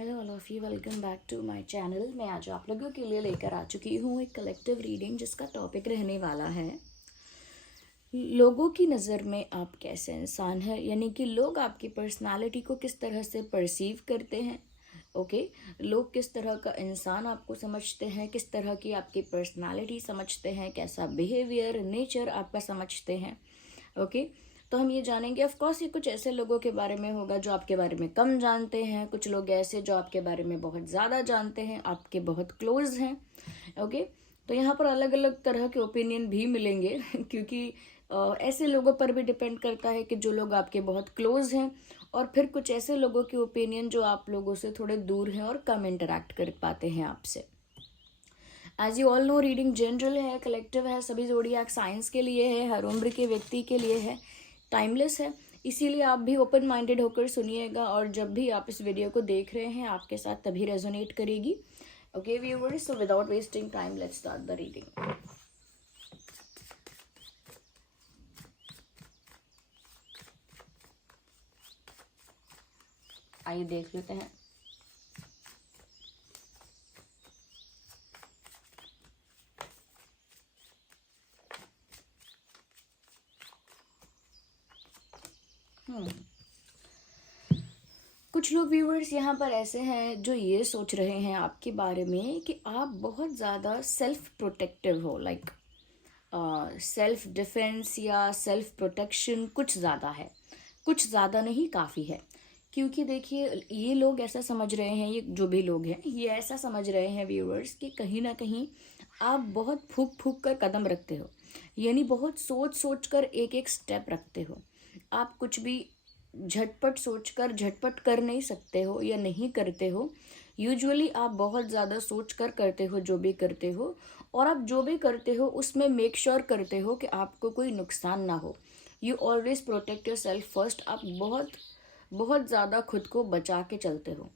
Hello all of you, welcome back to my channel. मैं आज आप लोगों के लिए लेकर आ चुकी हूँ एक कलेक्टिव रीडिंग जिसका टॉपिक रहने वाला है लोगों की नज़र में आप कैसे इंसान हैं, यानी कि लोग आपकी पर्सनालिटी को किस तरह से परसीव करते हैं। ओके, लोग किस तरह का इंसान आपको समझते हैं, किस तरह की आपकी पर्सनालिटी समझते हैं, कैसा बिहेवियर नेचर आपका समझते हैं। ओके, तो हम ये जानेंगे। ऑफ कोर्स ये कुछ ऐसे लोगों के बारे में होगा जो आपके बारे में कम जानते हैं, कुछ लोग ऐसे जो आपके बारे में बहुत ज़्यादा जानते हैं, आपके बहुत क्लोज हैं। ओके, तो यहाँ पर अलग अलग तरह के ओपिनियन भी मिलेंगे क्योंकि ऐसे लोगों पर भी डिपेंड करता है कि जो लोग आपके बहुत क्लोज हैं, और फिर कुछ ऐसे लोगों के ओपिनियन जो आप लोगों से थोड़े दूर हैं और कम इंटरेक्ट कर पाते हैं आपसे। As you all know, reading general है, कलेक्टिव है, सभी जोडियाक साइंस के लिए है, हर उम्र के व्यक्ति के लिए है, टाइमलेस है। इसीलिए आप भी ओपन माइंडेड होकर सुनिएगा, और जब भी आप इस वीडियो को देख रहे हैं आपके साथ तभी रेजोनेट करेगी। Okay viewers, so without wasting time let's start the reading. आइए देख लेते हैं। कुछ लोग व्यूअर्स यहाँ पर ऐसे हैं जो ये सोच रहे हैं आपके बारे में कि आप बहुत ज़्यादा सेल्फ प्रोटेक्टिव हो, लाइक सेल्फ डिफेंस या सेल्फ प्रोटेक्शन कुछ ज़्यादा है, कुछ ज़्यादा नहीं, काफ़ी है। क्योंकि देखिए, ये लोग ऐसा समझ रहे हैं, ये जो भी लोग हैं ये ऐसा समझ रहे हैं व्यूअर्स कि कहीं ना कहीं आप बहुत फूक फूक कर कदम रखते हो, यानी बहुत सोच सोच कर एक एक स्टेप रखते हो। आप कुछ भी झटपट सोचकर झटपट कर नहीं सकते हो या नहीं करते हो। यूजुअली आप बहुत ज़्यादा सोच कर करते हो जो भी करते हो, और आप जो भी करते हो उसमें मेक श्योर करते हो कि आपको कोई नुकसान ना हो। You always protect your self first. आप बहुत बहुत ज़्यादा खुद को बचा के चलते हो।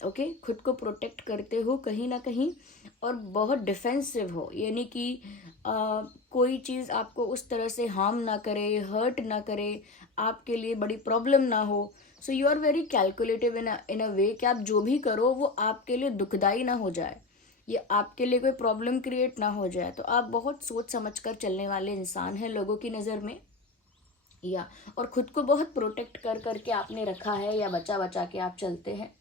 ओके, खुद को प्रोटेक्ट करते हो कहीं ना कहीं, और बहुत डिफेंसिव हो, यानी कि कोई चीज़ आपको उस तरह से हार्म ना करे, हर्ट ना करे, आपके लिए बड़ी प्रॉब्लम ना हो। So you are very calculative in a way कि आप जो भी करो वो आपके लिए दुखदाई ना हो जाए, ये आपके लिए कोई प्रॉब्लम क्रिएट ना हो जाए। तो आप बहुत सोच समझ कर चलने वाले इंसान हैं लोगों की नज़र में, या और खुद को बहुत प्रोटेक्ट कर करके आपने रखा है, या बचा बचा के आप चलते हैं।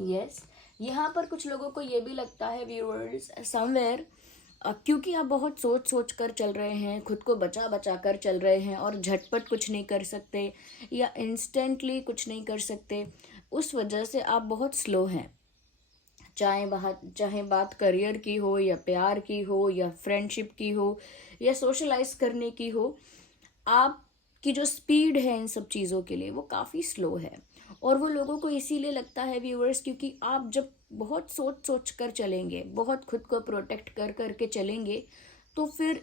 यस, यहाँ पर कुछ लोगों को ये भी लगता है व्यूअर्स समवेयर, क्योंकि आप बहुत सोच सोच कर चल रहे हैं, खुद को बचा बचा कर चल रहे हैं, और झटपट कुछ नहीं कर सकते या इंस्टेंटली कुछ नहीं कर सकते, उस वजह से आप बहुत स्लो हैं। चाहे बात करियर की हो, या प्यार की हो, या फ्रेंडशिप की हो, या सोशलाइज करने की हो, आपकी जो स्पीड है इन सब चीज़ों के लिए वो काफ़ी स्लो है। और वो लोगों को इसीलिए लगता है व्यूअर्स, क्योंकि आप जब बहुत सोच सोच कर चलेंगे, बहुत खुद को प्रोटेक्ट कर करके चलेंगे, तो फिर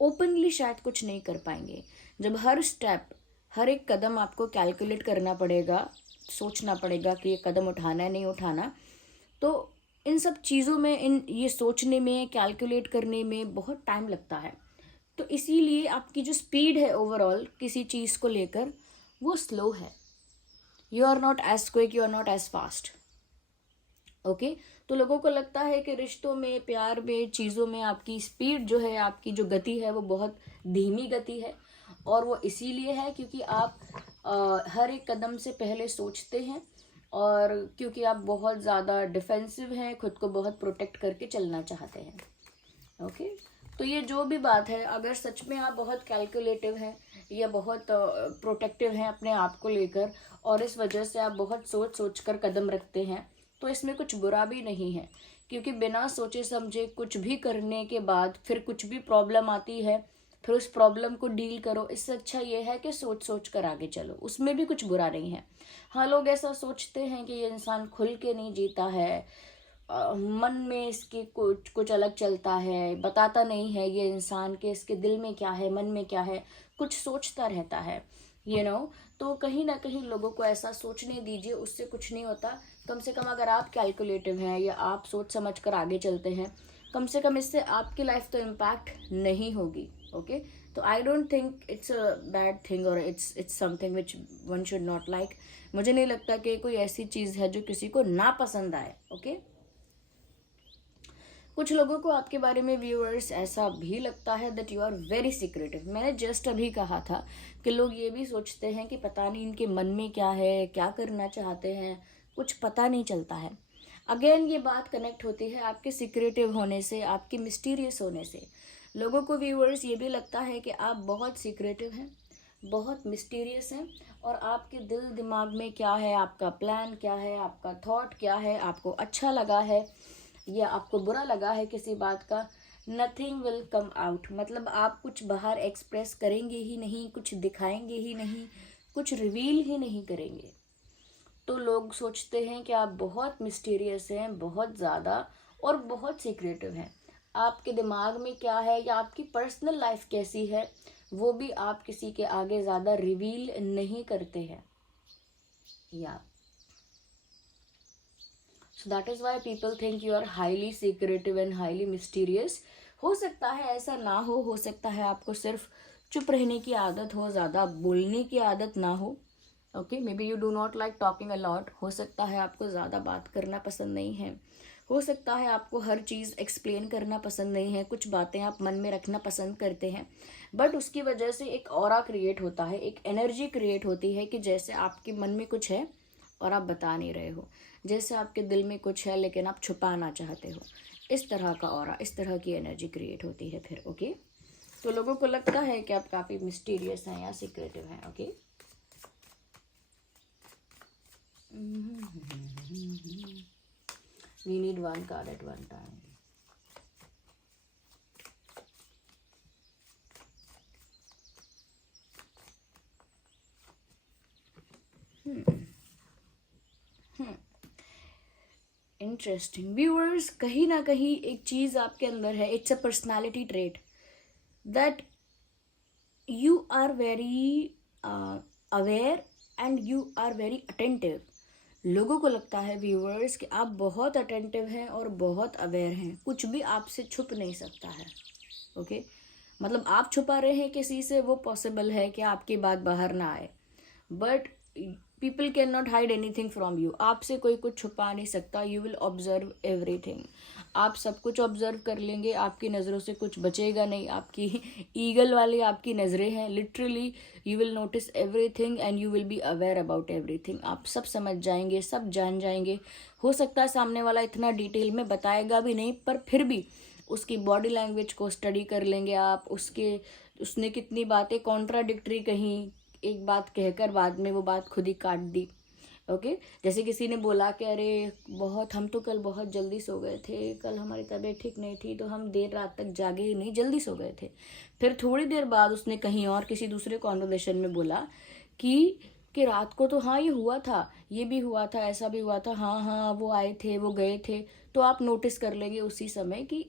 ओपनली शायद कुछ नहीं कर पाएंगे। जब हर स्टेप, हर एक कदम आपको कैलकुलेट करना पड़ेगा, सोचना पड़ेगा कि ये कदम उठाना है नहीं उठाना, तो इन सब चीज़ों में, इन ये सोचने में, कैलकुलेट करने में बहुत टाइम लगता है। तो इसीलिए आपकी जो स्पीड है ओवरऑल किसी चीज़ को लेकर, वो स्लो है। You are not as quick, you are not as fast. Okay, तो लोगों को लगता है कि रिश्तों में, प्यार में, चीज़ों में आपकी स्पीड जो है, आपकी जो गति है वो बहुत धीमी गति है। और वो इसीलिए है क्योंकि आप हर एक कदम से पहले सोचते हैं, और क्योंकि आप बहुत ज़्यादा डिफेंसिव हैं, खुद को बहुत प्रोटेक्ट करके चलना चाहते हैं। ओके, तो ये जो भी बात है, अगर सच में आप बहुत कैलकुलेटिव हैं या बहुत प्रोटेक्टिव हैं अपने आप को लेकर, और इस वजह से आप बहुत सोच सोच कर कदम रखते हैं, तो इसमें कुछ बुरा भी नहीं है। क्योंकि बिना सोचे समझे कुछ भी करने के बाद फिर कुछ भी प्रॉब्लम आती है, फिर उस प्रॉब्लम को डील करो। इससे अच्छा ये है कि सोच सोच कर आगे चलो, उसमें भी कुछ बुरा नहीं है। हाँ, लोग ऐसा सोचते हैं कि ये इंसान खुल के नहीं जीता है, मन में इसके कुछ कुछ अलग चलता है, बताता नहीं है ये इंसान के इसके दिल में क्या है, मन में क्या है, कुछ सोचता रहता है, तो कहीं ना कहीं लोगों को ऐसा सोचने दीजिए, उससे कुछ नहीं होता। कम से कम अगर आप कैलकुलेटिव हैं या आप सोच समझ कर आगे चलते हैं, कम से कम इससे आपकी लाइफ तो इम्पैक्ट नहीं होगी। ओके, तो I don't think it's a bad thing और it's something which one should not like. मुझे नहीं लगता कि कोई ऐसी चीज़ है जो किसी को ना पसंद आए. ओके कुछ लोगों को आपके बारे में व्यूअर्स ऐसा भी लगता है that you are very secretive. मैंने जस्ट अभी कहा था कि लोग ये भी सोचते हैं कि पता नहीं इनके मन में क्या है, क्या करना चाहते हैं, कुछ पता नहीं चलता है. अगेन ये बात कनेक्ट होती है आपके सीक्रेटिव होने से, आपके मिस्टीरियस होने से. लोगों को व्यूअर्स ये भी लगता है कि आप बहुत सीक्रेटिव हैं, बहुत मिस्टीरियस हैं, और आपके दिल दिमाग में क्या है, आपका प्लान क्या है, आपका थॉट क्या है, आपको अच्छा लगा है या आपको बुरा लगा है किसी बात का, नथिंग विल कम आउट. मतलब आप कुछ बाहर एक्सप्रेस करेंगे ही नहीं, कुछ दिखाएंगे ही नहीं, कुछ रिवील ही नहीं करेंगे. तो लोग सोचते हैं कि आप बहुत मिस्टीरियस हैं, बहुत ज़्यादा, और बहुत सीक्रेटिव हैं. आपके दिमाग में क्या है या आपकी पर्सनल लाइफ कैसी है वो भी आप किसी के आगे ज़्यादा रिवील नहीं करते हैं. या so that is why people think you are highly secretive and highly mysterious. हो सकता है ऐसा ना हो सकता है आपको सिर्फ चुप रहने की आदत हो, ज़्यादा बोलने की आदत ना हो. Okay maybe you do not like talking a lot. हो सकता है आपको ज़्यादा बात करना पसंद नहीं है. हो सकता है आपको हर चीज़ एक्सप्लेन करना पसंद नहीं है, कुछ बातें आप मन में रखना पसंद करते हैं, बट उसकी वजह से एक ऑरा क्रिएट होता है, एक एनर्जी क्रिएट होती है कि जैसे आपके मन में कुछ है और आप बता नहीं रहे हो, जैसे आपके दिल में कुछ है लेकिन आप छुपाना चाहते हो. इस तरह का ऑरा, इस तरह की एनर्जी क्रिएट होती है फिर. ओके तो लोगों को लगता है कि आप काफ़ी मिस्टीरियस हैं या सीक्रेटिव हैं. Okay we need one card at one time. Interesting viewers. कहीं ना कहीं एक चीज आपके अंदर है, it's a personality trait that you are very aware and you are very attentive. लोगों को लगता है व्यूअर्स कि आप बहुत अटेंटिव हैं और बहुत अवेयर हैं, कुछ भी आपसे छुप नहीं सकता है. ओके मतलब आप छुपा रहे हैं किसी से, वो पॉसिबल है कि आपकी बात बाहर ना आए, but people can not hide anything from you. आपसे कोई कुछ छुपा नहीं सकता. You will observe everything. आप सब कुछ ऑब्जर्व कर लेंगे, आपकी नज़रों से कुछ बचेगा नहीं. आपकी ईगल वाली आपकी नज़रें हैं, literally you will notice everything and you will be aware about everything. आप सब समझ जाएंगे, सब जान जाएंगे. हो सकता है सामने वाला इतना डिटेल में बताएगा भी नहीं, पर फिर भी उसकी बॉडी लैंग्वेज को स्टडी कर लेंगे आप. उसने कितनी बातें कॉन्ट्राडिक्टरी कहीं, एक बात कहकर बाद में वो बात खुद ही काट दी. ओके जैसे किसी ने बोला कि अरे हम तो कल बहुत जल्दी सो गए थे, कल हमारी तबीयत ठीक नहीं थी तो हम देर रात तक जागे ही नहीं, जल्दी सो गए थे. फिर थोड़ी देर बाद उसने कहीं और किसी दूसरे कॉन्वर्सेशन में बोला कि रात को तो हाँ ये हुआ था, ये भी हुआ था, ऐसा भी हुआ था, हाँ हाँ वो आए थे, वो गए थे. तो आप नोटिस कर लेंगे उसी समय कि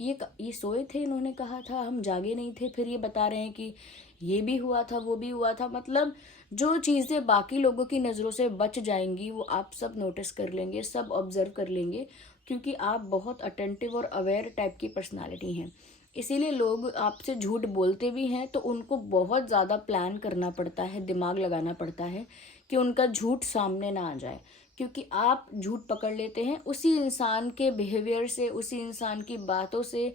ये सोए थे, इन्होंने कहा था हम जागे नहीं थे, फिर ये बता रहे हैं कि ये भी हुआ था, वो भी हुआ था. मतलब जो चीज़ें बाकी लोगों की नज़रों से बच जाएंगी वो आप सब नोटिस कर लेंगे, सब ऑब्जर्व कर लेंगे, क्योंकि आप बहुत अटेंटिव और अवेयर टाइप की पर्सनालिटी हैं. इसीलिए लोग आपसे झूठ बोलते भी हैं तो उनको बहुत ज़्यादा प्लान करना पड़ता है, दिमाग लगाना पड़ता है कि उनका झूठ सामने ना आ जाए, क्योंकि आप झूठ पकड़ लेते हैं उसी इंसान के बिहेवियर से, उसी इंसान की बातों से,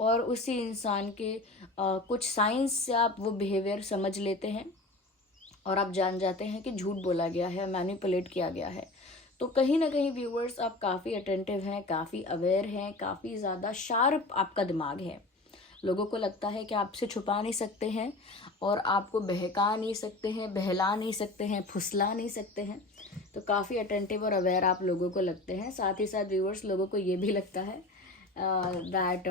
और उसी इंसान के कुछ साइंस से आप वो बिहेवियर समझ लेते हैं और आप जान जाते हैं कि झूठ बोला गया है, मैनिपुलेट किया गया है. तो कहीं ना कहीं व्यूअर्स आप काफ़ी अटेंटिव हैं, काफ़ी अवेयर हैं, काफ़ी ज़्यादा शार्प आपका दिमाग है. लोगों को लगता है कि आपसे छुपा नहीं सकते हैं और आपको बहका नहीं सकते हैं, बहला नहीं सकते हैं, फुसला नहीं सकते हैं. तो काफ़ी अटेंटिव और अवेयर आप लोगों को लगते हैं. साथ ही साथ व्यूअर्स लोगों को ये भी लगता है that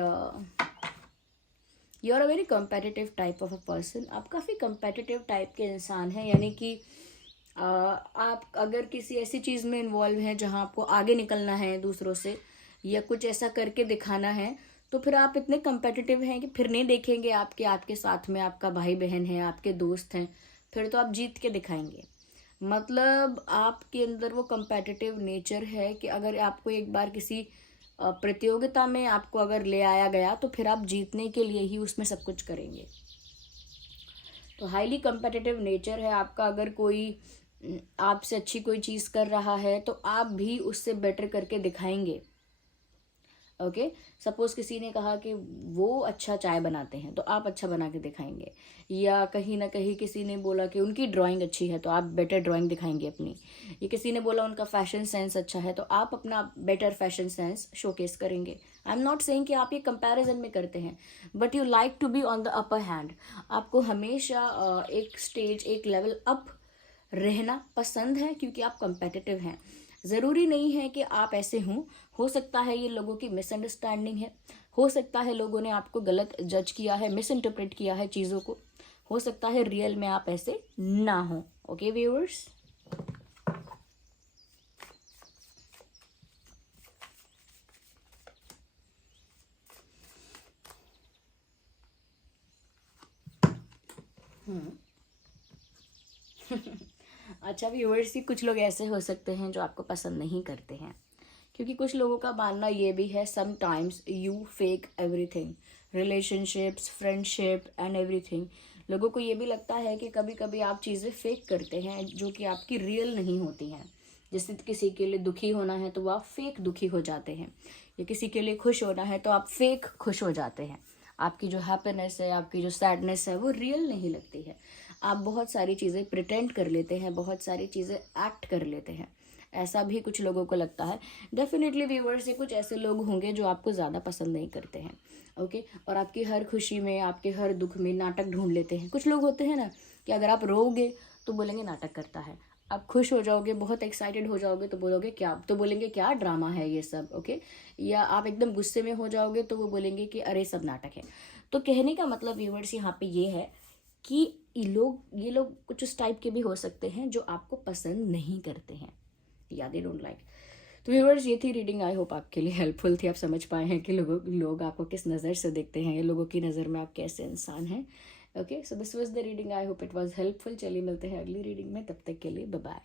you are a very competitive type of a person. आप काफ़ी कम्पेटिटिव टाइप के इंसान हैं, यानी कि आप अगर किसी ऐसी चीज़ में इन्वॉल्व हैं जहाँ आपको आगे निकलना है दूसरों से या कुछ ऐसा करके दिखाना है, तो फिर आप इतने कम्पेटिटिव हैं कि फिर नहीं देखेंगे आपके साथ में आपका भाई बहन है, आपके दोस्त हैं, फिर तो आप जीत के दिखाएंगे. मतलब आपके अंदर वो कम्पेटिटिव नेचर है कि अगर आपको एक बार किसी प्रतियोगिता में आपको अगर ले आया गया तो फिर आप जीतने के लिए ही उसमें सब कुछ करेंगे. तो हाईली कंपेटिटिव नेचर है आपका। अगर कोई आपसे अच्छी कोई चीज़ कर रहा है तो आप भी उससे बेटर करके दिखाएंगे। ओके, सपोज किसी ने कहा कि वो अच्छा चाय बनाते हैं तो आप अच्छा बना के दिखाएंगे, या कहीं ना कहीं किसी ने बोला कि उनकी ड्राइंग अच्छी है तो आप बेटर ड्राइंग दिखाएंगे अपनी, या किसी ने बोला उनका फैशन सेंस अच्छा है तो आप अपना बेटर फैशन सेंस शोकेस करेंगे। आई एम नॉट सेइंग कि आप ये कंपैरिजन में करते हैं, but you like to be on the upper hand. आपको हमेशा एक स्टेज, एक लेवल अप रहना पसंद है क्योंकि आप कंपेटिटिव हैं। ज़रूरी नहीं है कि आप ऐसे हों, हो सकता है ये लोगों की मिसअंडरस्टैंडिंग है, हो सकता है लोगों ने आपको गलत जज किया है, मिस इंटरप्रेट किया है चीज़ों को, हो सकता है रियल में आप ऐसे ना हो। ओके व्यूअर्स, अच्छा व्यूअर्स, ये कुछ लोग ऐसे हो सकते हैं जो आपको पसंद नहीं करते हैं, क्योंकि कुछ लोगों का मानना ये भी है sometimes you fake everything, relationships, friendship and everything. लोगों को ये भी लगता है कि कभी कभी आप चीज़ें फेक करते हैं जो कि आपकी रियल नहीं होती हैं। जैसे किसी के लिए दुखी होना है तो वो आप फेक दुखी हो जाते हैं, या किसी के लिए खुश होना है तो आप फेक खुश हो जाते हैं। आपकी जो हैप्पीनेस है, आपकी जो सैडनेस है, वो रियल नहीं लगती है। आप बहुत सारी चीज़ें प्रिटेंड कर लेते हैं, बहुत सारी चीज़ें एक्ट कर लेते हैं, ऐसा भी कुछ लोगों को लगता है। डेफिनेटली व्यूअर्स, ये कुछ ऐसे लोग होंगे जो आपको ज़्यादा पसंद नहीं करते हैं। ओके, और आपकी हर खुशी में, आपके हर दुख में नाटक ढूंढ लेते हैं। कुछ लोग होते हैं ना कि अगर आप रोओगे तो बोलेंगे नाटक करता है, आप खुश हो जाओगे, बहुत एक्साइटेड हो जाओगे तो बोलोगे क्या, तो बोलेंगे क्या ड्रामा है ये सब। ओके, या आप एकदम गुस्से में हो जाओगे तो वो बोलेंगे कि अरे सब नाटक है। तो कहने का मतलब व्यूअर्स यहाँ पे ये है कि ये लोग कुछ उस टाइप के भी हो सकते हैं जो आपको पसंद नहीं करते हैं, या दे डोंट लाइक। तो व्यूअर्स, ये थी रीडिंग। आई होप आपके लिए हेल्पफुल थी, आप समझ पाए हैं कि लोग आपको किस नज़र से देखते हैं, लोगों की नज़र में आप कैसे इंसान हैं। Okay, so this was the reading. I hope it was helpful. चलिए मिलते हैं अगली रीडिंग में, तब तक के लिए बाय बाय।